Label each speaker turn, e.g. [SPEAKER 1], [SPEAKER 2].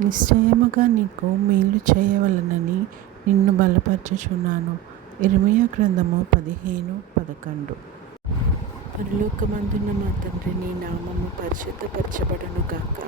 [SPEAKER 1] నిశ్చయముగా నీకు మేలు చేయవలనని నిన్ను బలపరచుచున్నాను. ఇర్మియా గ్రంథము పదిహేను పదకొండు. పరలోకమందున్న మా తండ్రి నీ నామము పరిశుద్ధపరచబడును గాక